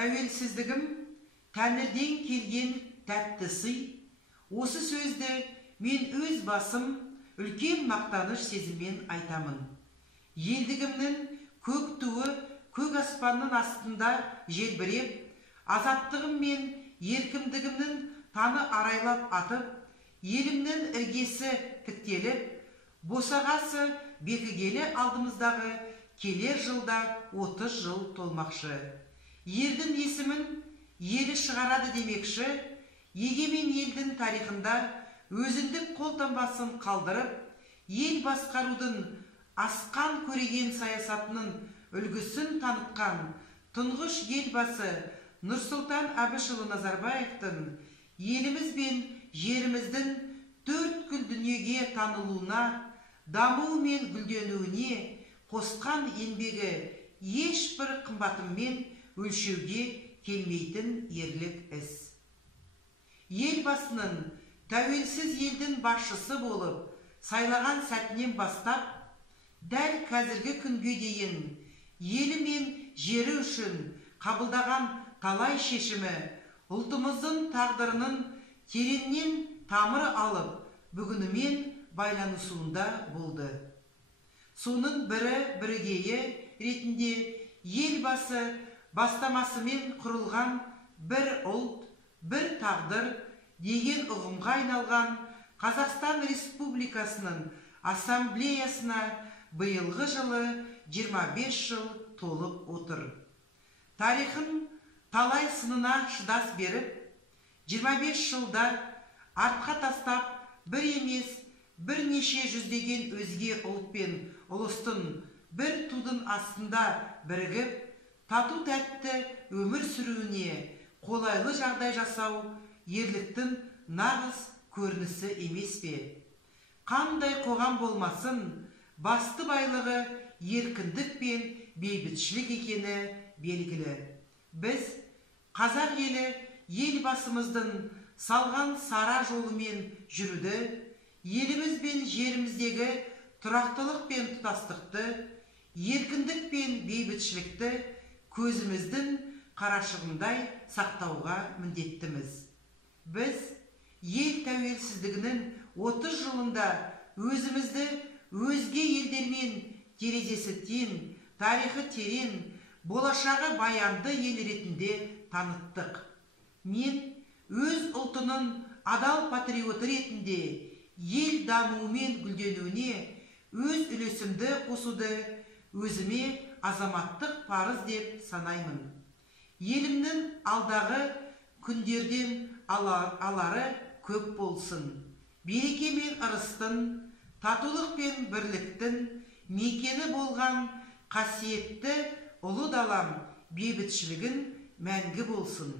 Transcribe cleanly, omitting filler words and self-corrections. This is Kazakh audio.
Тәуелсіздігім тәңірден келген тәтті сый. Осы сөзді мен өз басым үлкен мақтаныш сезіммен айтамын. Елдігімнің көк туы көк аспанның астында желбіреп, азаттығым мен еркіндігімнің таны арайлап атып, елімнің іргесі тіктеліп, босағасы бекігелі алдымыздағы келер жылда 30 жыл толмақшы. Ердің есімін елі шығарады демекші, егемен елдің тарихында өзіндік қолтаңбасын қалдырып, ел басқарудың асқан көреген саясатының үлгісін танытқан тұңғыш елбасы Нұрсұлтан Әбішұлы Назарбаевтың еліміз бен жеріміздің төрткүл дүниеге танылуына, дамуы мен гүлденуіне қосқан еңбегі ешбір қымбатымен өлшеуге келмейтін ерлік іс. Елбасының тәуелсіз елдің басшысы болып сайлаған сәтінен бастап, дәл қазіргі күнге дейін елі мен жері үшін қабылдаған талай шешімі ұлтымыздың тағдырының тереңнен тамыр алып, бүгінімен байланысуында болды. Соның бірегейі ретінде елбасы бастамасымен құрылған бір ұлт, бір тағдыр деген ұғымға айналған Қазақстан Республикасының Ассамблеясына биылғы жылы 25 жыл толып отыр. Тарихын талай сынына шыдас беріп, 25 жылда артқа тастап, бір емес, бірнеше жүздеген өзге ұлт пен ұлыстың бір тудың астында бірігіп, тату тәтті өмір сүруіне қолайлы жағдай жасау ерліктің нағыз көрінісі емес пе? Қандай қоғам болмасын, басты байлығы еркіндік пен бейбітшілік екені белгілі. Біз қазақ елі елбасымыздың салған сара жолымен жүруді, еліміз бен жеріміздегі тұрақтылық пен тұтастықты, еркіндік пен бейбітшілікті көзіміздің қарашығындай сақтауға міндеттіміз. Біз ел тәуелсіздігінің 30 жылында өзімізді өзге елдермен терезесі тең, тарихы терең, болашағы баянды ел ретінде таныттық. Мен өз ұлтының адал патриоты ретінде ел дамуы мен гүлденуіне өз үлесімді қосуды өзіме азаматтық парыз деп санаймын. Елімнің алдағы күндерден алары көп болсын. Береке мен ырыстың, татулық пен бірліктің мекені болған қасиетті ұлы далам бейбітшілігін мәңгі болсын.